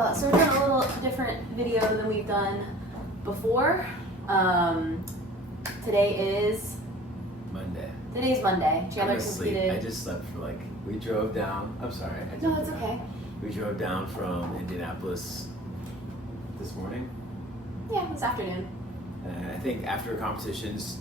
So we're doing a little different video than we've done before. Today is Monday. Today's Monday. Chandler completed. I just slept for we drove down. I'm sorry. No, that's okay. We drove down from Indianapolis this morning. Yeah, this afternoon. And I think after competitions,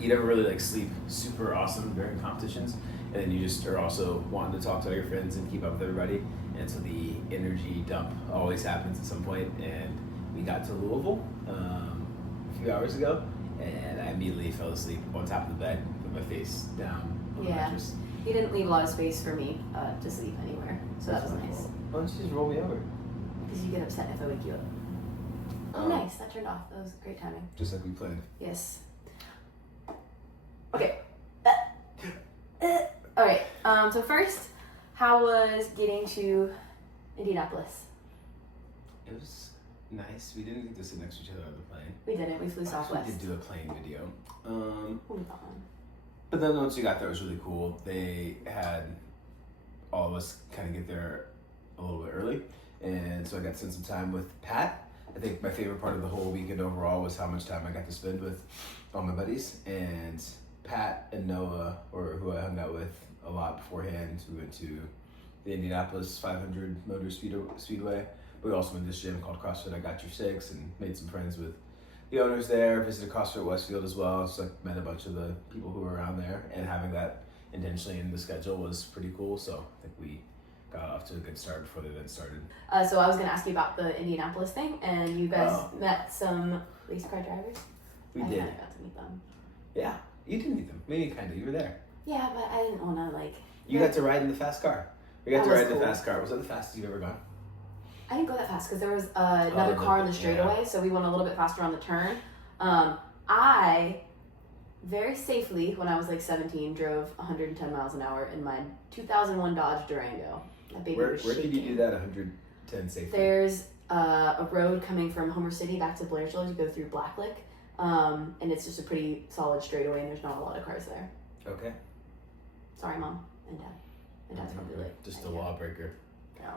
you never really sleep super awesome during competitions, and then you just are also wanting to talk to all your friends and keep up with everybody, and so the energy dump always happens at some point. And we got to Louisville a few hours ago, and I immediately fell asleep on top of the bed with my face down on the mattress. He didn't leave a lot of space for me to sleep anywhere, so that was nice. Why don't you just roll me over? Because you get upset if I wake you up. Oh, nice. That turned off. That was great timing. Just like we planned. Yes. Okay. All right. So first, how was getting to Indianapolis? It was nice. We didn't get to sit next to each other on the plane. We didn't. We flew Southwest. We did do a plane video. We'll move on. But then once we got there, it was really cool. They had all of us kind of get there a little bit early, and so I got to spend some time with Pat. I think my favorite part of the whole weekend overall was how much time I got to spend with all my buddies. And Pat and Noah, or who I hung out with a lot beforehand, we went to the Indianapolis 500 Motor Speedway. We also went to this gym called CrossFit I Got Your Six and made some friends with the owners there, visited CrossFit Westfield as well, so I met a bunch of the people who were around there, and having that intentionally in the schedule was pretty cool. So I think we got off to a good start before the event started. So I was going to ask you about the Indianapolis thing, and you guys met some race car drivers? We did. I kind of got to meet them. Yeah, you did meet them. Maybe kind of. You were there. Yeah, but I didn't want to You got to ride in the fast car. We got to ride in cool. the fast car. Was that the fastest you've ever gone? I didn't go that fast because there was another car in the straightaway, so we went a little bit faster on the turn. I very safely, when I was 17, drove 110 miles an hour in my 2001 Dodge Durango. That baby was shaking. Where did you do that 110 safely? There's a road coming from Homer City back to Blairsville. You go through Blacklick, and it's just a pretty solid straightaway, and there's not a lot of cars there. Okay. Sorry, Mom and Dad. My dad's probably just a lawbreaker. Yeah.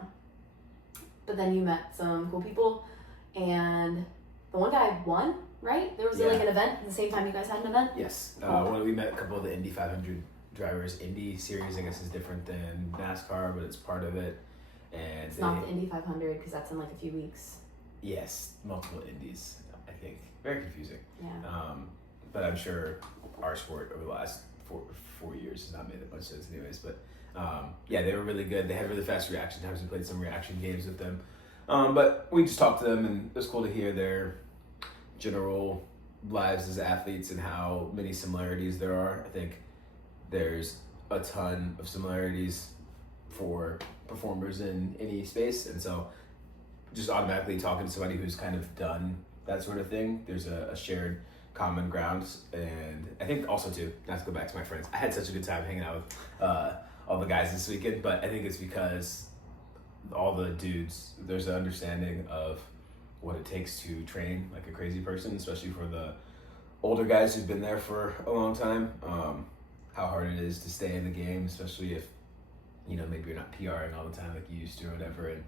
But then you met some cool people, and the one guy won, right? There was an event at the same time you guys had an event? Yes. When we met a couple of the Indy 500 drivers. Indy series, I guess, is different than NASCAR, but it's part of it. And it's not the Indy 500 because that's in a few weeks. Yes, multiple Indies, I think. Very confusing. Yeah. But I'm sure our sport over the last four years has not made that much sense anyways. But they were really good. They had really fast reaction times. We played some reaction games with them. But we just talked to them, and it was cool to hear their general lives as athletes and how many similarities there are. I think there's a ton of similarities for performers in any space, and so just automatically talking to somebody who's kind of done that sort of thing, there's a shared common ground. And I think also too, not to go back to my friends, I had such a good time hanging out with all the guys this weekend, but I think it's because all the dudes, there's an understanding of what it takes to train like a crazy person, especially for the older guys who've been there for a long time, how hard it is to stay in the game, especially if maybe you're not PRing all the time like you used to or whatever. And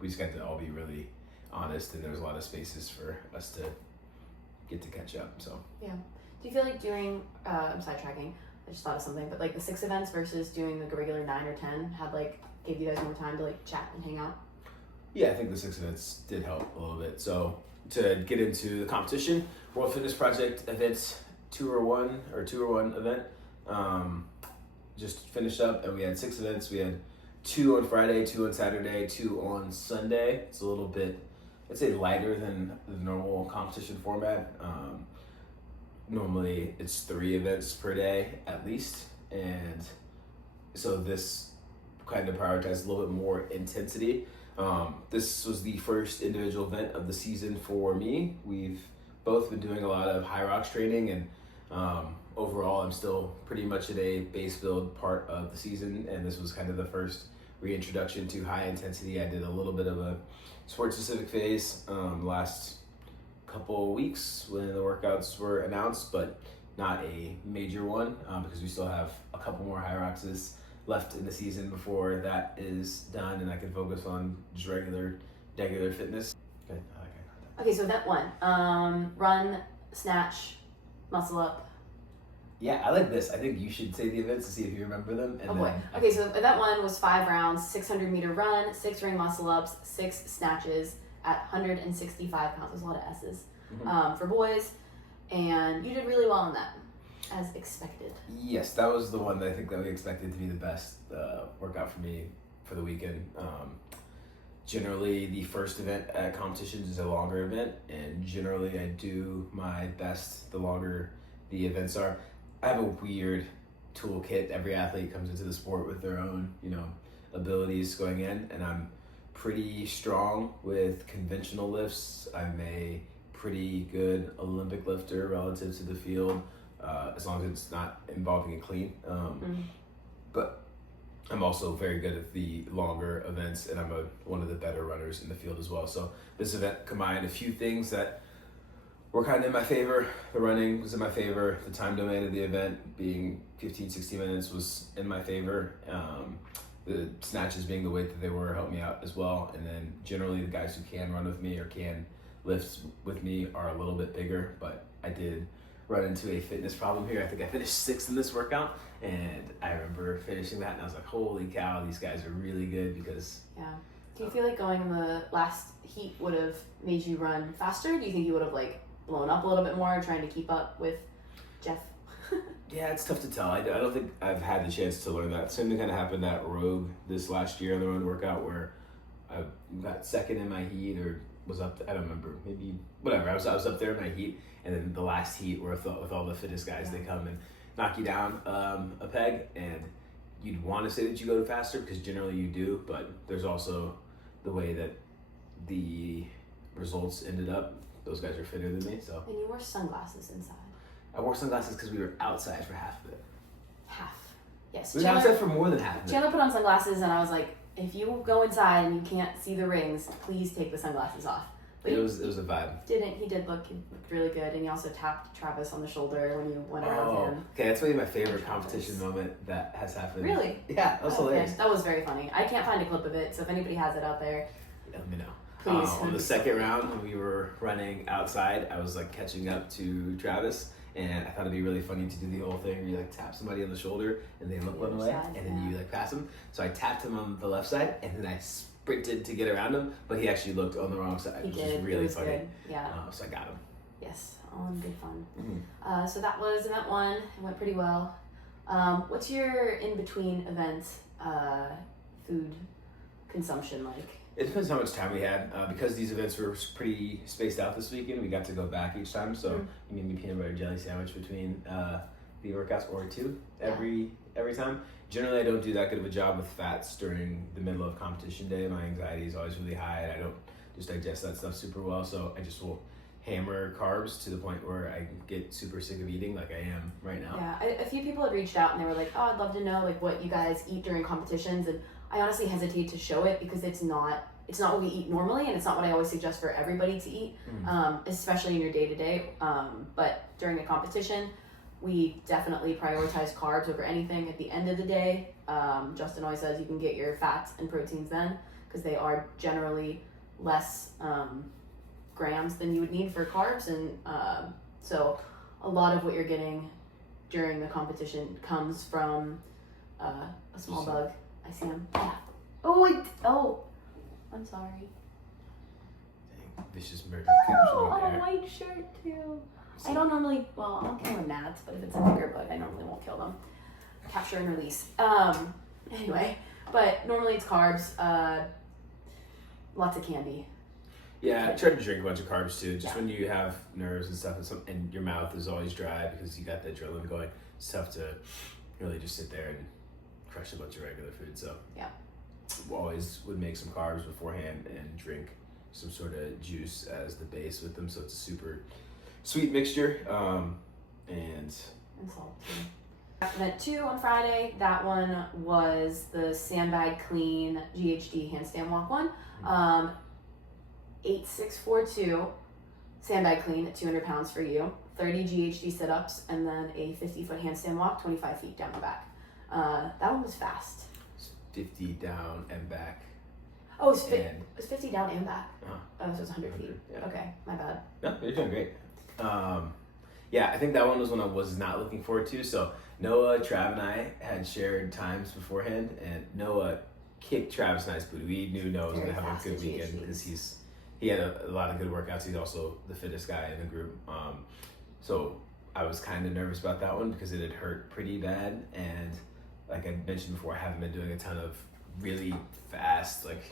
we just got to all be really honest, and there was a lot of spaces for us to get to catch up. So yeah. Do you feel like doing I'm sidetracking, I just thought of something, but the 6 events versus doing the regular 9 or 10 had gave you guys more time to chat and hang out? Yeah, I think the 6 events did help a little bit. So to get into the competition, World Fitness Project events Tour 1 event just finished up, and we had 6 events. We had 2 on Friday, 2 on Saturday, 2 on Sunday. It's a little bit, I'd say, lighter than the normal competition format. Normally it's 3 events per day at least, and so this kind of prioritized a little bit more intensity. This was the first individual event of the season for me. We've both been doing a lot of high rocks training, and overall I'm still pretty much in a base build part of the season, and this was kind of the first reintroduction to high intensity. I did a little bit of a sport specific phase last couple weeks when the workouts were announced, but not a major one because we still have a couple more high rocks left in the season before that is done, and I can focus on just regular regular fitness. Okay. Okay, so event 1, run, snatch, muscle up. Yeah, I like this. I think you should say the events to see if you remember them. And oh boy. Okay, so event 1 was 5 rounds, 600-meter run, 6 ring muscle ups, 6 snatches at 165 pounds. There's a lot of S's for boys, and you did really well in that, as expected. Yes, that was the one that I think that we expected to be the best workout for me for the weekend. Generally, the first event at competitions is a longer event, and generally I do my best the longer the events are. I have a weird toolkit. Every athlete comes into the sport with their own, abilities going in, and I'm pretty strong with conventional lifts. I'm a pretty good Olympic lifter relative to the field, as long as it's not involving a clean. But I'm also very good at the longer events, and I'm one of the better runners in the field as well. So this event combined a few things that were kind of in my favor. The running was in my favor. The time domain of the event being 15-16 minutes was in my favor. The snatches being the weight that they were helped me out as well. And then generally the guys who can run with me or can lift with me are a little bit bigger, but I did run into a fitness problem here. I think I finished 6th in this workout, and I remember finishing that and I was like, holy cow, these guys are really good because... Yeah. Do you feel like going in the last heat would have made you run faster? Do you think you would have blown up a little bit more trying to keep up with Jeff? Yeah, it's tough to tell. I don't think I've had the chance to learn that. Same thing kind of happened at Rogue this last year on the road workout where I got 2nd in my heat or was up, I don't remember, maybe, whatever. I was up there in my heat, and then the last heat where with all the fitness guys, they come and knock you down a peg, and you'd want to say that you go faster because generally you do, but there's also the way that the results ended up. Those guys are fitter than me, so. And you wore sunglasses inside. I wore sunglasses because we were outside for half of it. Half. Yes. We were outside for more than half of it. Chandler put on sunglasses, and I was like, if you go inside and you can't see the rings, please take the sunglasses off. But it was a vibe. He looked really good, and he also tapped Travis on the shoulder when you went around him. Okay, that's maybe my favorite competition moment that has happened. Really? Yeah, that was hilarious. That was very funny. I can't find a clip of it, so if anybody has it out there, let me know. Please. On the second round, when we were running outside, I was catching up to Travis, and I thought it'd be really funny to do the whole thing where you tap somebody on the shoulder and they look one way, and then you pass them. So I tapped him on the left side, and then I sprinted to get around him, but he actually looked on the wrong side, which was really funny. Good. Yeah. So I got him. Yes, all in good fun. So that was event 1. It went pretty well. What's your in-between event food consumption like? It depends how much time we had. Because these events were pretty spaced out this weekend, we got to go back each time. So you made me peanut butter jelly sandwich between the workouts, or 2 every time. Generally, I don't do that good of a job with fats during the middle of competition day. My anxiety is always really high, and I don't just digest that stuff super well. So I just will hammer carbs to the point where I get super sick of eating like I am right now. Yeah, a few people had reached out and they were like, oh, I'd love to know what you guys eat during competitions, and I honestly hesitate to show it because it's not what we eat normally, and it's not what I always suggest for everybody to eat, especially in your day-to-day. But during a competition, we definitely prioritize carbs over anything at the end of the day. Justin always says you can get your fats and proteins then because they are generally less grams than you would need for carbs, and so a lot of what you're getting during the competition comes from a small bug. I see him. Yeah. I'm sorry. Dang, vicious murder. On a white shirt too. I don't normally. Well, I'll kill gnats, but if it's a bigger bug, I normally won't kill them. Capture and release. Anyway, but normally it's carbs. Lots of candy. Yeah, I try to drink a bunch of carbs too. Just when you have nerves and stuff, and your mouth is always dry because you got the adrenaline going, it's tough to really just sit there and crush a bunch of regular food. So always would make some carbs beforehand and drink some sort of juice as the base with them, so it's a super sweet mixture. And salt too. Event 2 on Friday. That one was the sandbag clean GHD handstand walk one. 8-6-4-2 sandbag clean at 200 pounds for you, 30 GHD sit-ups, and then a 50-foot handstand walk, 25 feet down and back. That one was fast. 50 down and back. Oh, it was 50 down and back. Oh, so it was 100 feet. Yeah. Okay, my bad. No, you're doing great. Yeah, I think that one was one I was not looking forward to. So Noah, Trav, and I had shared times beforehand, and Noah kicked Travis and I's booty. We knew Noah was going to have a good weekend because he had a lot of good workouts. He's also the fittest guy in the group. So I was kind of nervous about that one because it had hurt pretty bad, and like I mentioned before, I haven't been doing a ton of really fast, like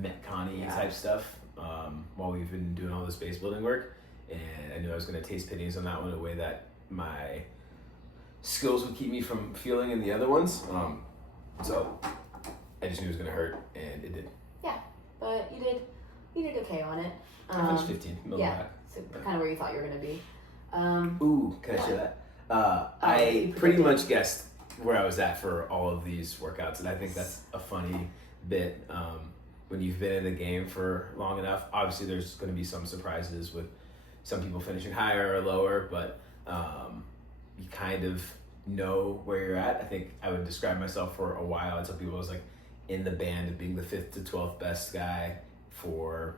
Metcon-y type stuff while we've been doing all this base building work. And I knew I was going to taste pennies on that one in a way that my skills would keep me from feeling in the other ones. So I just knew it was going to hurt, and it did. Yeah, but you did okay on it. I finished 15, middle back. So kind of where you thought you were going to be. Ooh, can I share that? I pretty much guessed where I was at for all of these workouts, and I think that's a funny bit. When you've been in the game for long enough, obviously there's going to be some surprises with some people finishing higher or lower, but you kind of know where you're at. I think I would describe myself for a while. I tell people I was like in the band of being the 5th to 12th best guy for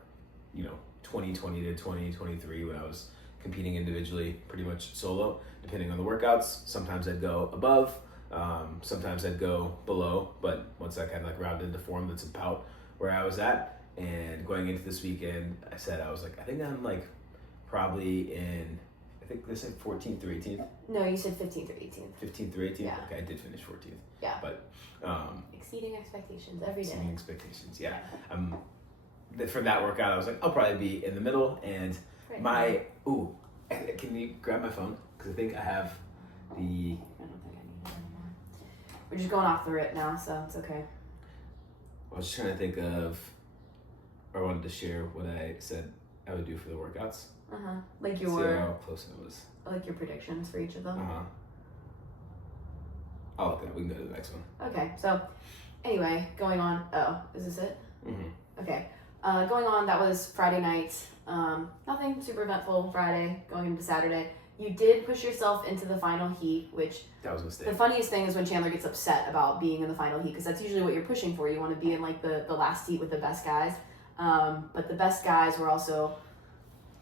2020 to 2023 when I was competing individually, pretty much solo, depending on the workouts. Sometimes I'd go above, sometimes I'd go below, but once I kind of like rounded into form, that's about where I was at. And going into this weekend, I was like, I think I'm like probably in, I think they said 14th through 18th. No, you said 15th through 18th. 15th through 18th? Yeah. Okay, I did finish 14th. Yeah. But exceeding expectations every day. Exceeding expectations, yeah. For that workout, I was like, I'll probably be in the middle. And can you grab my phone? Because I think I have the... I don't think I need it anymore. We're just going off the rip now, so it's okay. I was just trying to think of, or I wanted to share what I said I would do for the workouts. Like See how close I was. Like your predictions for each of them. I'll look it up. We can go to the next one. Okay, so anyway, going on. Oh, is this it? Okay. Going on, that was Friday night. Nothing super eventful Friday, going into Saturday. You did push yourself into the final heat, which... That was a mistake. The funniest thing is when Chandler gets upset about being in the final heat, because that's usually what you're pushing for. You want to be in like the last heat with the best guys. But the best guys were also...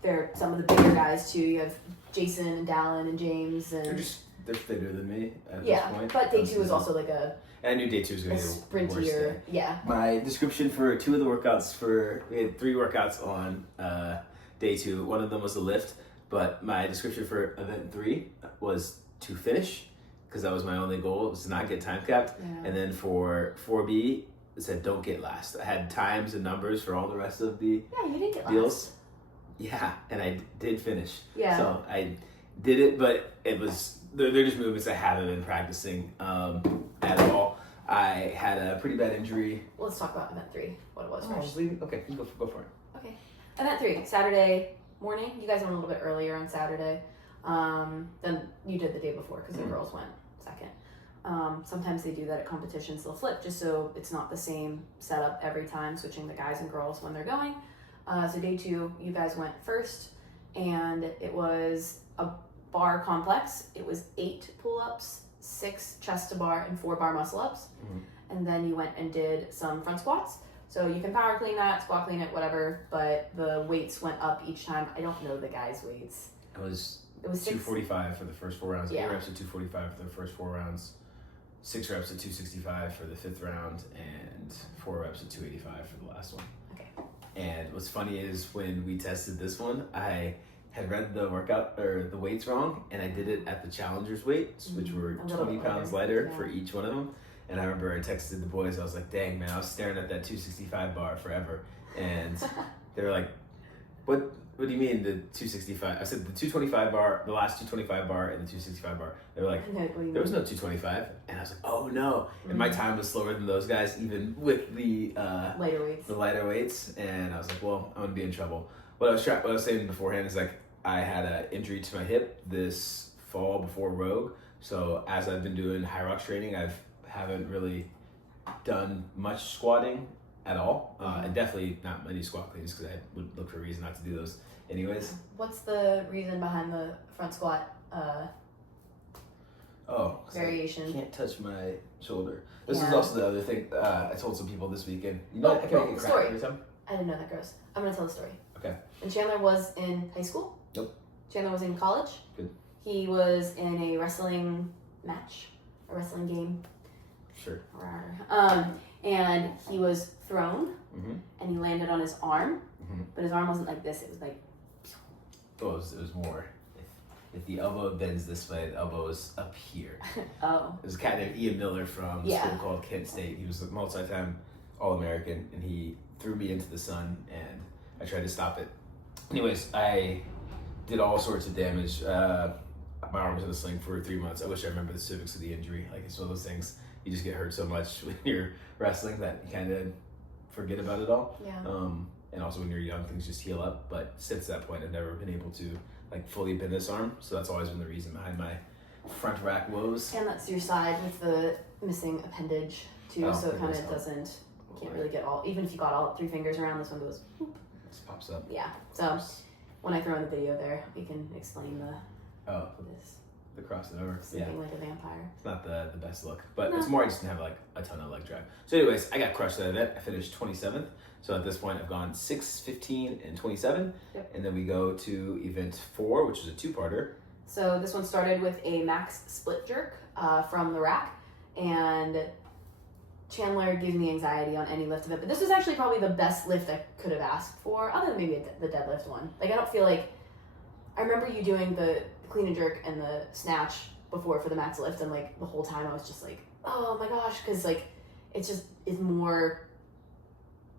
They're some of the bigger guys too. You have Jason and Dallin and James and... They're bigger than me at this point. But day 2 was also like a... I knew day 2 was going to be the worst day. Yeah. My description for 2 of the workouts we had 3 workouts on day 2. One of them was a lift, but my description for event 3 was to finish, because that was my only goal, was to not get time capped. Yeah. And then for 4B, it said don't get last. I had times and numbers for all the rest of the you didn't get deals. Last. Yeah, and I did finish. Yeah. So I did it, but it was... They're just movements I haven't been practicing at all. I had a pretty bad injury. Let's talk about event 3, what it was first. Okay, go for it. Okay. Event 3, Saturday morning. You guys went a little bit earlier on Saturday than you did the day before, because the girls went second. Sometimes they do that at competitions. They'll flip just so it's not the same setup every time, switching the guys and girls when they're going. So day 2, you guys went first, and it was a bar complex. It was 8 pull-ups, 6 chest to bar, and 4 bar muscle ups. And then you went and did some front squats. So you can power clean that, squat clean it, whatever, but the weights went up each time. I don't know the guys' weights. It was 245 for the first 4 rounds, 8 reps at 245 for the first 4 rounds, 6 reps at 265 for the 5th round, and 4 reps at 285 for the last one. Okay. And what's funny is when we tested this one, I had read the workout or the weights wrong, and I did it at the challengers weights, which were 20 pounds lighter for each one of them. And I remember I texted the boys, I was like, dang man, I was staring at that 265 bar forever. And they were like, what do you mean the 265? I said the 225 bar, the last 225 bar and the 265 bar. They were like, there was no 225. And I was like, oh no. And my time was slower than those guys, even with the lighter weights. And I was like, well, I'm gonna be in trouble. What I was saying beforehand is like, I had an injury to my hip this fall before Rogue. So as I've been doing high rocks training, haven't really done much squatting at all. And definitely not many squat cleans, because I would look for a reason not to do those anyways. What's the reason behind the front squat? variation. I can't touch my shoulder. This is also the other thing I told some people this weekend. You know, I can make a crack every time. I didn't know that, gross. I'm going to tell the story. Okay. When Chandler was in high school. Nope. Chandler was in college. Good. He was in a wrestling match, a wrestling game. Sure. And he was thrown, and he landed on his arm, but his arm wasn't like this. It was like. Oh, it was more. If the elbow bends this way, the elbow is up here. Oh. There's a cat named Ian Miller from a school called Kent State. He was a multi-time All-American, and he threw me into the sun, and I tried to stop it. Anyways, I did all sorts of damage. My arm was in a sling for 3 months. I wish I remember the specifics of the injury. Like, it's one of those things, you just get hurt so much when you're wrestling that you kind of forget about it all. Yeah. And also when you're young, things just heal up. But since that point, I've never been able to like fully bend this arm. So that's always been the reason behind my front rack woes. And that's your side with the missing appendage too. So it kind of doesn't, can't really get all, even if you got all 3 fingers around, this one goes, whoop. Just pops up. Yeah. So when I throw in the video there, we can explain the crossing over. Sleeping like a vampire. It's not the best look, but it's more I just didn't have like a ton of leg drive. So anyways, I got crushed that event. I finished 27th. So at this point I've gone 6, 15, and 27. Yep. And then we go to event 4, which is a 2-parter. So this one started with a max split jerk from the rack, and Chandler gives me anxiety on any lift event, but this was actually probably the best lift I could have asked for, other than maybe the deadlift one. Like, I don't feel like, I remember you doing the clean and jerk and the snatch before for the max lift, and like the whole time I was just like, oh my gosh, because like it's more,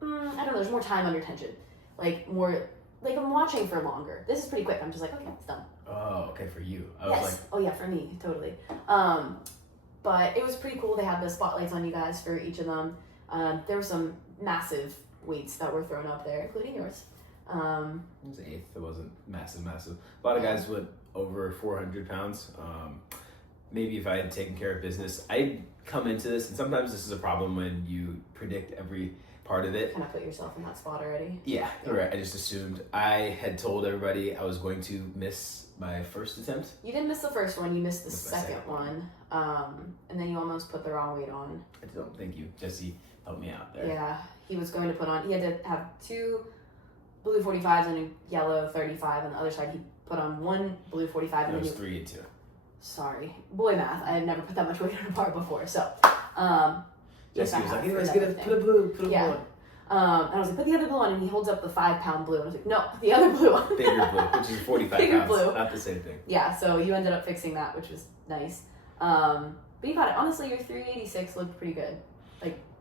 I don't know, there's more time under tension, like more, like I'm watching for longer. This is pretty quick. I'm just like, okay, it's done. Oh, okay, for you. I yes. was like, oh yeah, for me, totally. But it was pretty cool. They had the spotlights on you guys for each of them. There were some massive weights that were thrown up there, including yours. It was 8th. It wasn't massive. A lot of guys went over 400 pounds. Maybe if I had taken care of business, I'd come into this, and sometimes this is a problem when you predict every part of it. Kind of put yourself in that spot already. Yeah, you're right. I just assumed. I had told everybody I was going to miss my first attempt. You didn't miss the first one. You missed the second one. And then you almost put the wrong weight on. I don't think you. Jesse helped me out there. Yeah, he was going to put on. He had to have 2 blue 45s and a yellow 35. On the other side, he put on 1 blue 45. And it was 3 and 2. Sorry, boy math. I had never put that much weight on a bar before. So, Jesse was like, "Hey, let's put a blue on." And I was like, put the other blue on, and he holds up the 5-pound blue, and I was like, no, put the other blue on. Bigger blue, which is 45 Bigger pounds. Blue. Not the same thing. Yeah, so you ended up fixing that, which was nice. But you got it. Honestly, your 386 looked pretty good.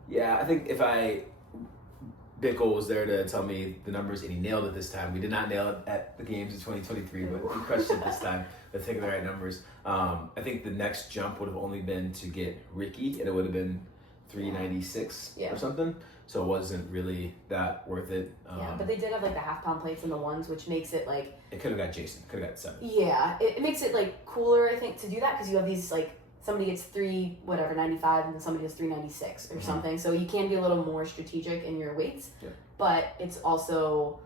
Yeah, I think if Bickle was there to tell me the numbers, and he nailed it this time. We did not nail it at the games in 2023, but we crushed it this time with taking the right numbers. I think the next jump would have only been to get Ricky, and it would have been 396 or something. So it wasn't really that worth it. Yeah, but they did have like the half-pound plates and the ones, which makes it like... It could have got Jason. Could have got 7. Yeah, it makes it like cooler, I think, to do that, because you have these like... Somebody gets 95, and then somebody gets 396 or something. So you can be a little more strategic in your weights. Yeah. But it's also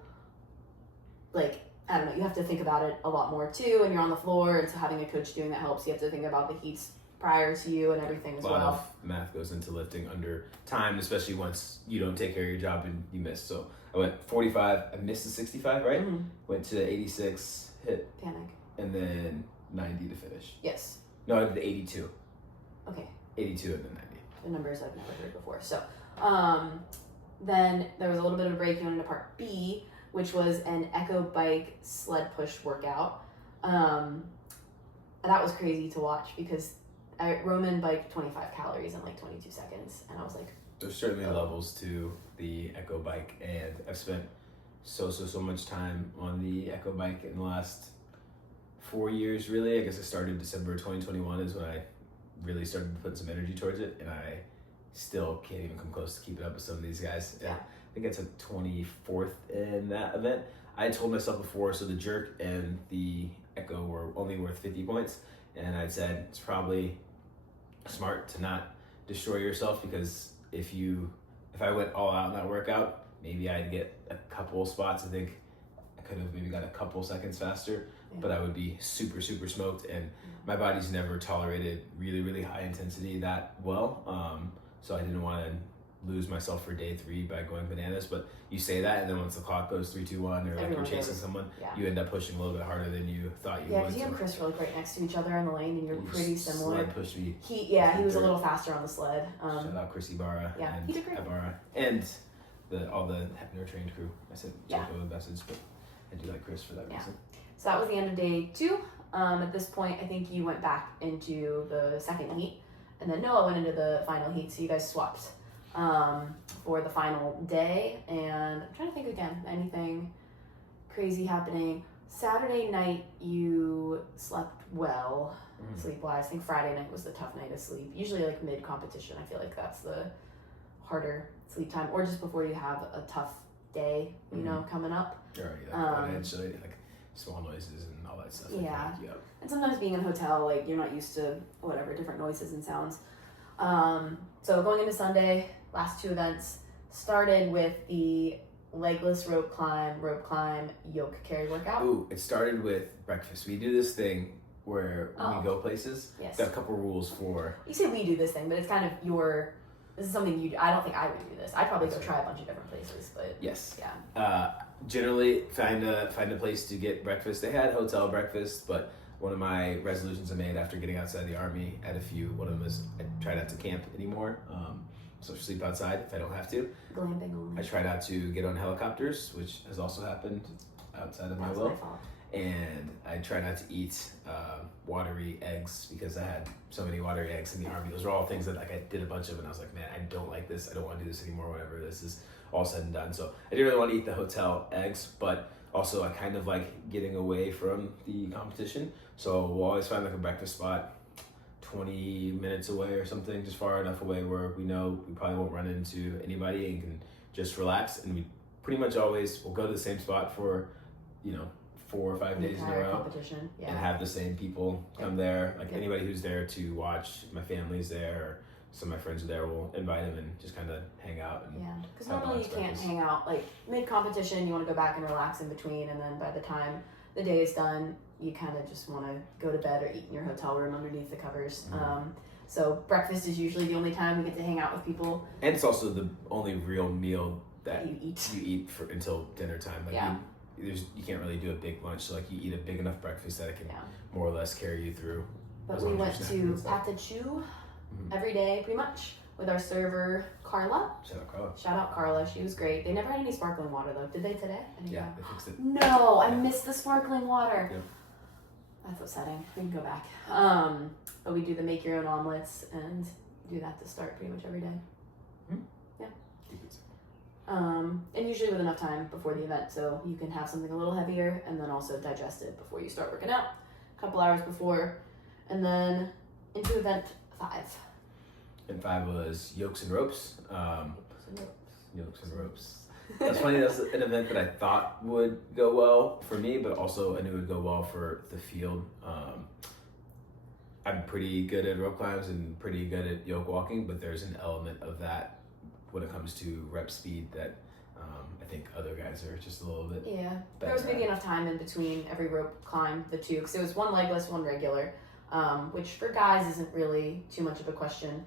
like, I don't know, you have to think about it a lot more too, and you're on the floor, and so having a coach doing that helps. You have to think about the heats prior to you and everything as well. A lot of math goes into lifting under time, especially once you don't take care of your job and you miss. So I went 45, I missed the 65, right? Mm-hmm. Went to 86, hit. Panic. And then 90 to finish. Yes. No, I did 82. Okay. 82 and then 90. The numbers I've never heard before. So, then there was a little bit of a break. You went into part B, which was an echo bike sled push workout. That was crazy to watch because Roman biked 25 calories in like 22 seconds, and I was like, there's certainly levels to the echo bike, and I've spent so much time on the echo bike in the last 4 years, really. I guess I started December 2021 is when I really started to put some energy towards it, and I still can't even come close to keeping up with some of these guys. Yeah. I think I took 24th in that event. I told myself before, so the jerk and the echo were only worth 50 points, and I said it's probably smart to not destroy yourself, because if I went all out in that workout, maybe I'd get a couple spots. I think I could have maybe got a couple seconds faster, but I would be super, super smoked. And my body's never tolerated really, really high intensity that well. So I didn't want to lose myself for day 3 by going bananas. But you say that, and then once the clock goes 3, 2, 1, or like you're chasing someone, you end up pushing a little bit harder than you thought you would. Yeah, because you and Chris were like right next to each other on the lane, and you're pretty similar. Sled pushed me. He was a little faster on the sled. Shout out Chris Ibarra and he did great. Ibarra and all the Hefner trained crew. I sent Joko a message, but I do like Chris for that reason. So that was the end of day 2. At this point, I think you went back into the second heat, and then Noah went into the final heat, so you guys swapped for the final day. And I'm trying to think again, anything crazy happening. Saturday night, you slept well, sleep-wise. I think Friday night was the tough night of sleep. Usually, like, mid-competition, I feel like that's the harder sleep time, or just before you have a tough day, you know, coming up. Actually, like small noises and all that stuff. And sometimes being in a hotel, like, you're not used to whatever different noises and sounds. So going into Sunday, last 2 events started with the legless rope climb, yoke carry workout. Ooh, it started with breakfast. We do this thing where we go places. Yes. Got a couple rules for. You say we do this thing, but it's kind of this is something you do. I don't think I would do this. I'd probably go try a bunch of different places, but yes. Yeah. Generally find a place to get breakfast. They had hotel breakfast, but one of my resolutions I made after getting outside the Army, I had a few. One of them is I try not to camp anymore. So sleep outside if I don't have to. Glamping only. I try not to get on helicopters, which has also happened outside of my will. My fault. And I try not to eat watery eggs because I had so many watery eggs in the Army. Those were all things that like I did a bunch of, and I was like, man, I don't like this. I don't want to do this anymore. Whenever this is all said and done, so I didn't really want to eat the hotel eggs, but also I kind of like getting away from the competition. So we'll always find like a breakfast spot 20 minutes away or something, just far enough away where we know we probably won't run into anybody and can just relax. And we pretty much always will go to the same spot for 4 or 5 days in a row and have the same people come there. Like anybody who's there to watch, my family's there, or some of my friends are there, we'll invite them and just kind of hang out. Because normally you can't hang out like mid-competition. You want to go back and relax in between, and then by the time the day is done, you kind of just want to go to bed or eat in your hotel room underneath the covers. So breakfast is usually the only time we get to hang out with people. And it's also the only real meal that you eat for until dinner time. Like you can't really do a big lunch, so like you eat a big enough breakfast that it can more or less carry you through. But we went to Patachu every day pretty much with our server Carla. Shout out Carla. She was great. They never had any sparkling water though. Did they today? They fixed it. No, I missed the sparkling water. Yep. That's upsetting. We can go back. But we do the make your own omelets and do that to start pretty much every day. Yeah. And usually with enough time before the event, so you can have something a little heavier and then also digest it before you start working out, a couple hours before, and then into event 5. And 5 was yokes and ropes. Yokes and ropes. That's funny. That's an event that I thought would go well for me, but also I knew it would go well for the field. I'm pretty good at rope climbs and pretty good at yoke walking, but there's an element of that when it comes to rep speed that I think other guys are just a little bit better. There was maybe enough time in between every rope climb, the 2, because it was 1 legless, 1 regular, which for guys isn't really too much of a question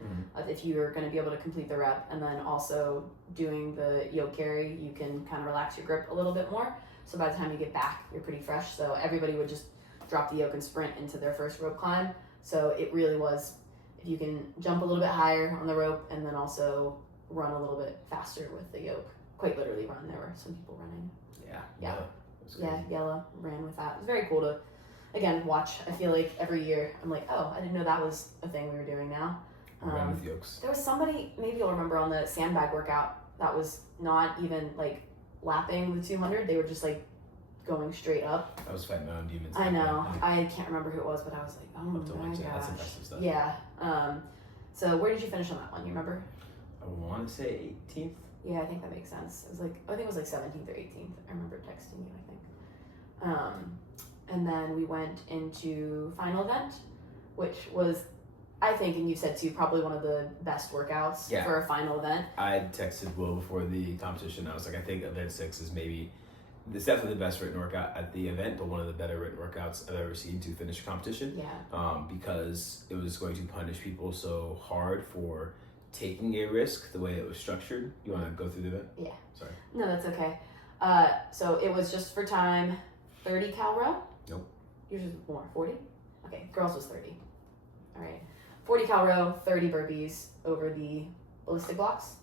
if you're going to be able to complete the rep. And then also doing the yoke carry, you can kind of relax your grip a little bit more. So by the time you get back, you're pretty fresh. So everybody would just drop the yoke and sprint into their first rope climb. So it really was, if you can jump a little bit higher on the rope and then also run a little bit faster with the yoke. Quite literally run. There were some people running. Yella ran with that. It was very cool to, again, watch. I feel like every year I'm like, oh, I didn't know that was a thing we were doing now. Run with yokes. There was somebody, maybe you'll remember, on the sandbag workout that was not even like lapping the 200. They were just like going straight up. I was fighting my own demons. I know. I can't remember who it was, but I was like, oh my gosh. That's impressive stuff. Yeah. So where did you finish on that one? You remember? I want to say 18th. Yeah, I think that makes sense. It was like, I think it was like 17th or 18th. I remember texting you, I think. And then we went into final event, which was, I think, and you said too, probably one of the best workouts for a final event. I texted Will before the competition. I was like, I think event 6 is maybe it's definitely the best written workout at the event, but one of the better written workouts I've ever seen to finish a competition. Yeah. Because it was going to punish people so hard for taking a risk the way it was structured. You want to go through the event? Yeah. Sorry. No, that's okay. So it was just for time, 30 cal row? Nope. Yours was more, 40? Okay, girls was 30. All right. 40 cal row, 30 burpees over the ballistic blocks.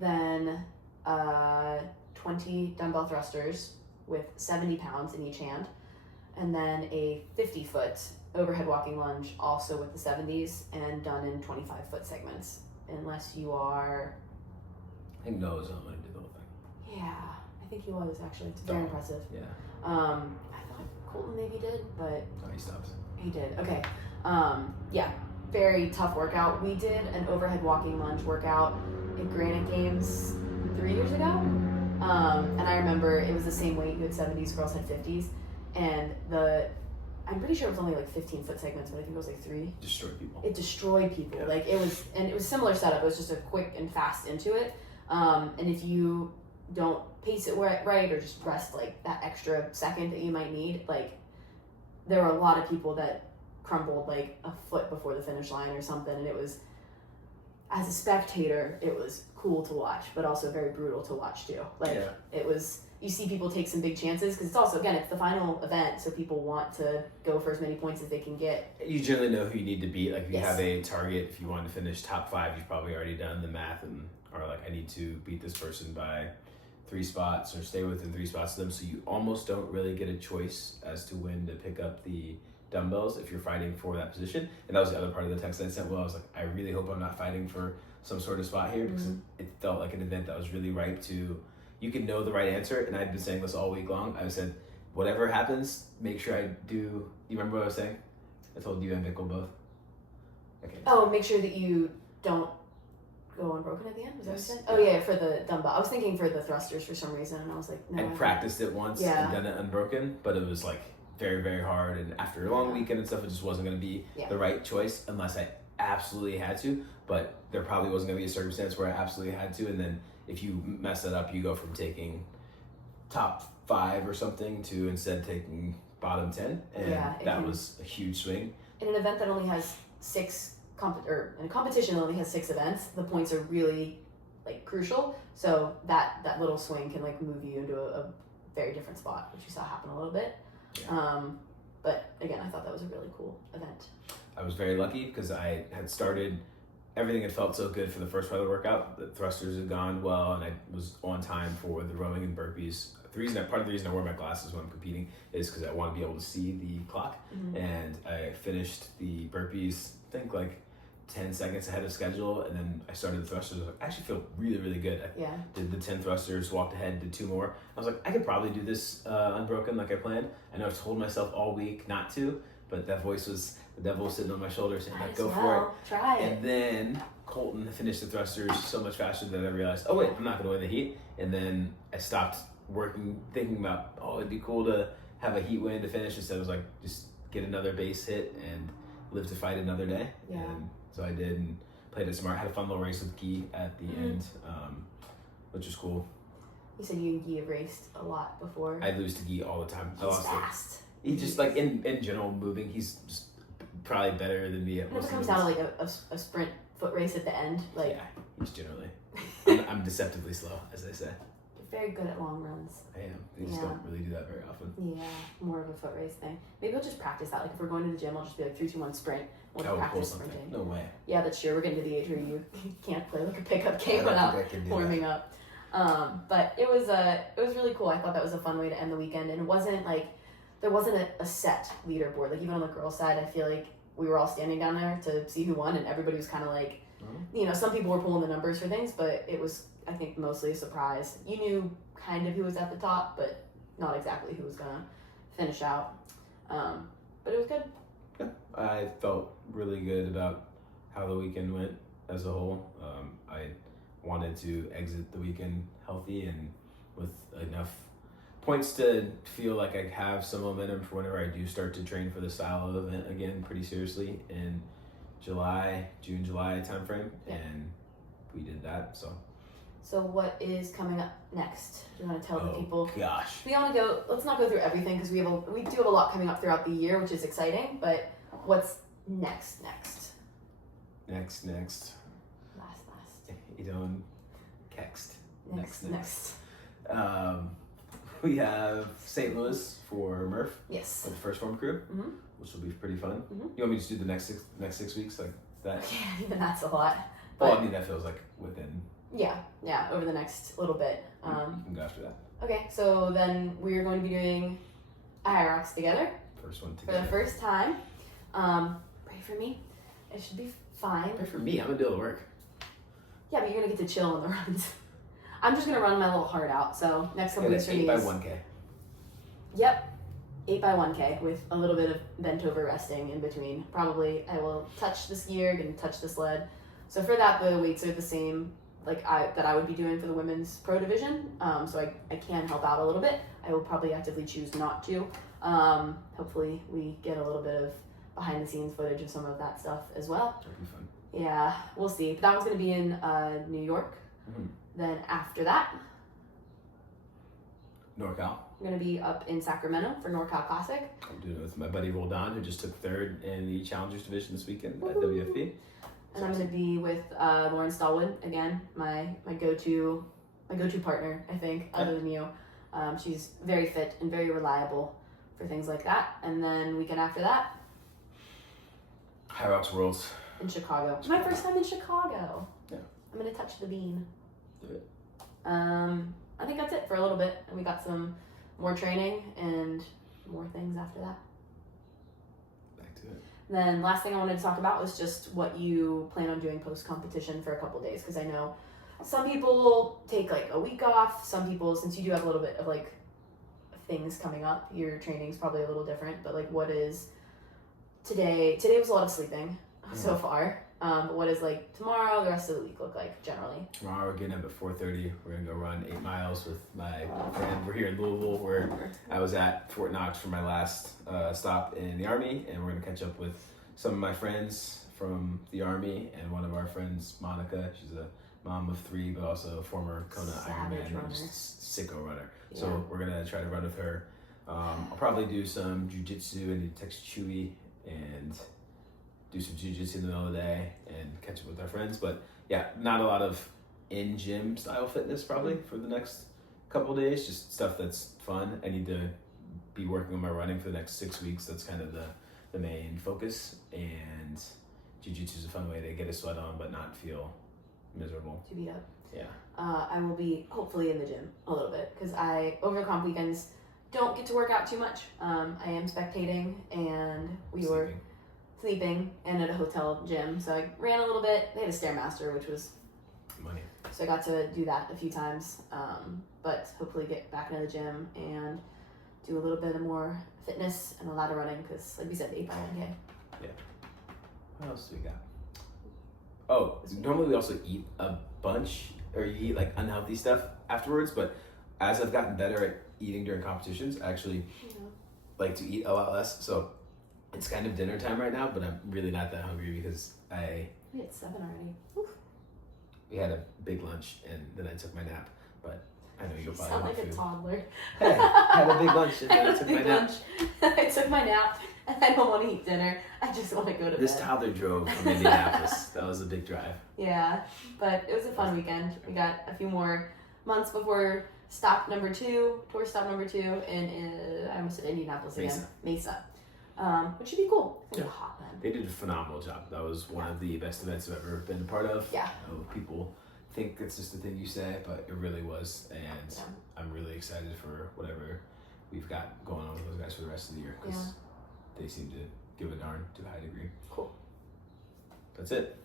Then 20 dumbbell thrusters with 70 pounds in each hand. And then a 50-foot overhead walking lunge also with the 70s and done in 25-foot segments. Unless you are... I think Noah's not going to do the whole thing. Yeah, I think he was actually. It's very impressive. Yeah. I thought Colton maybe did, but... Oh, he stopped. He did, okay. Yeah, very tough workout. We did an overhead walking lunge workout at Granite Games 3 years ago. And I remember it was the same weight. You had 70s, girls had 50s. And I'm pretty sure it was only like 15-foot segments, but I think it was like 3. Destroyed people. It destroyed people. Yeah. Like it was similar setup. It was just a quick and fast into it. And if you don't pace it right or just rest like that extra second that you might need, like there were a lot of people that crumbled like a foot before the finish line or something. And it was, as a spectator, it was cool to watch, but also very brutal to watch too. Like it was, you see people take some big chances because it's also, again, it's the final event, so people want to go for as many points as they can get. You generally know who you need to beat. Like if you Yes. have a target, if you want to finish top 5, you've probably already done the math and are like, I need to beat this person by 3 spots or stay within 3 spots of them. So you almost don't really get a choice as to when to pick up the dumbbells if you're fighting for that position. And that was the other part of the text I sent. Well, I was like, I really hope I'm not fighting for some sort of spot here because it felt like an event that was really ripe to, you can know the right answer. And I'd been saying this all week long. I said, whatever happens, make sure I do. You remember what I was saying? I told you and Vickle both. Okay. Oh, make sure that you don't go unbroken at the end? Was that what you said? Oh, yeah, for the dumbbell. I was thinking for the thrusters for some reason, and I was like, no. I practiced it once and done it unbroken, but it was like very, very hard. And after a long weekend and stuff, it just wasn't going to be the right choice unless I absolutely had to. But there probably wasn't going to be a circumstance where I absolutely had to. And then if you mess that up, you go from taking top 5 or something to instead taking bottom 10. And that was a huge swing. In an event that only has 6 in a competition that only has 6 events, the points are really like crucial. So that little swing can like move you into a very different spot, which you saw happen a little bit. Yeah. But again, I thought that was a really cool event. I was very lucky because I had started, everything had felt so good for the first part of the workout. The thrusters had gone well, and I was on time for the rowing and burpees. Part of the reason I wear my glasses when I'm competing is because I want to be able to see the clock. And I finished the burpees, I think like 10 seconds ahead of schedule, and then I started the thrusters. I was like, I actually feel really, really good. I did the 10 thrusters, walked ahead, did 2 more. I was like, I could probably do this unbroken like I planned. I know I've told myself all week not to, but that voice was, the devil was sitting on my shoulder saying, like, go for it. Try it. And then Colton finished the thrusters so much faster that I realized, oh wait, I'm not gonna win the heat. And then I stopped thinking about, oh, it'd be cool to have a heat win to finish. Instead, I was like, just get another base hit and live to fight another day. Yeah. And so I did and played it smart. Had a fun little race with Guy at the end, which was cool. You said you and Guy have raced a lot before. I lose to Guy all the time. He's fast. He's just like in general moving. He's just probably better than me at most. It comes down to like a sprint foot race at the end. Like yeah, he's generally. I'm deceptively slow, as they say. You're very good at long runs. I am. You just don't really do that very often. Yeah, more of a foot race thing. Maybe I'll just practice that. Like if we're going to the gym, I'll just be like 3, 2, 1 sprint. We'll practice sprinting. No way. Yeah, that's true. We're getting to the age where you can't play like a pickup game without warming up. But it was really cool. I thought that was a fun way to end the weekend, and it wasn't like there wasn't a set leaderboard. Like even on the girls' side, I feel like we were all standing down there to see who won, and everybody was kind of like, you know, some people were pulling the numbers for things, but it was, I think, mostly a surprise. You knew kind of who was at the top, but not exactly who was gonna finish out. But it was good. Yeah, I felt really good about how the weekend went as a whole. I wanted to exit the weekend healthy and with enough points to feel like I have some momentum for whenever I do start to train for the style of event again pretty seriously in June, July timeframe. Yeah. And we did that. So So what is coming up next? Do you want to tell the people? Gosh. We want to go. Let's not go through everything because we do have a lot coming up throughout the year, which is exciting. But what's next? Next. Last. You don't text. Next. We have St. Louis for Murph. Yes. With the first form crew, which will be pretty fun. You want me to do the next 6 weeks like that? Yeah, even that's a lot. Well, I mean that feels like within. Yeah, over the next little bit. You can go after that. Okay, so then we're going to be doing a High Rocks together. First one For together. the first time. Pray for me. It should be fine. Pray for me. I'm gonna do all the work. Yeah, but you're gonna get to chill on the runs. I'm just gonna run my little heart out. So next couple weeks for me 8 by is 1K. Yep, 8 by 1K with a little bit of bent over resting in between. Probably I will touch the skier and touch the sled. So for that, the weights are the same that I would be doing for the women's pro division. So I can help out a little bit. I will probably actively choose not to. Hopefully we get a little bit of behind the scenes footage of some of that stuff as well. That'd be fun. Yeah, we'll see. But that one's gonna be in New York. Then after that, NorCal. I'm gonna be up in Sacramento for NorCal Classic. I'm doing it with my buddy Roldan, who just took 3rd in the Challengers division this weekend at WFP. And I'm gonna be with Lauren Stallwood again, my go-to partner, I think, other than you. She's very fit and very reliable for things like that. And then weekend after that, High Rocks Worlds. in Chicago. It's my first time in Chicago. Yeah. I'm gonna touch the bean. Do it. I think that's it for a little bit. And we got some more training and more things after that. Back to it. Then last thing I wanted to talk about was just what you plan on doing post-competition for a couple days. Because I know some people take like a week off. Some people, since you do have a little bit of like things coming up, your training's probably a little different. But like what is today? Today was a lot of sleeping so far. But what is like tomorrow, the rest of the week look like generally? Tomorrow we're getting up at 4:30. We're gonna go run 8 miles with my friend. We're here in Louisville, where I was at Fort Knox for my last stop in the Army, and we're gonna catch up with some of my friends from the Army and one of our friends, Monica. She's a mom of 3, but also a former Kona Ironman runner, just sicko runner. Yeah. So we're gonna try to run with her. I'll probably do some jujitsu and text Chewy and do some jiu-jitsu in the middle of the day and catch up with our friends. But yeah, not a lot of in-gym style fitness probably for the next couple of days, just stuff that's fun. I need to be working on my running for the next 6 weeks. That's kind of the main focus. And jiu-jitsu is a fun way to get a sweat on but not feel miserable. To beat up. Yeah. I will be hopefully in the gym a little bit because I, over the comp weekends, don't get to work out too much. I am spectating and we were sleeping and at a hotel gym. So I ran a little bit. They had a Stairmaster, which was money. So I got to do that a few times. But hopefully get back into the gym and do a little bit of more fitness and a lot of running because, like we said, 8 by 1K. Yeah. What else do we got? Oh, normally we also eat a bunch, or you eat like unhealthy stuff afterwards. But as I've gotten better at eating during competitions, I actually like to eat a lot less. So it's kind of dinner time right now, but I'm really not that hungry because we had 7 already. Oof. We had a big lunch and then I took my nap. But I know you'll probably sound want like food. a toddler. Hey, I had a big lunch and then I took my nap. I took my nap and I don't want to eat dinner. I just want to go to bed. This toddler drove from Indianapolis. That was a big drive. Yeah, but it was a fun weekend. We got a few more months before tour stop number 2 in I almost said Indianapolis again. Mesa. Which should be cool. It's gonna be hot then. They did a phenomenal job. That was one of the best events I've ever been a part of. Yeah. I know people think it's just a thing you say, but it really was. And I'm really excited for whatever we've got going on with those guys for the rest of the year because they seem to give a darn to a high degree. Cool. That's it.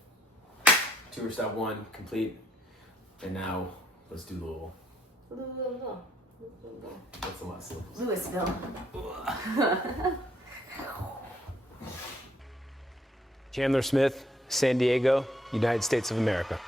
Tour stop 1 complete. And now let's do Louisville. That's a lot of syllables. Louisville. Chandler Smith, San Diego, United States of America.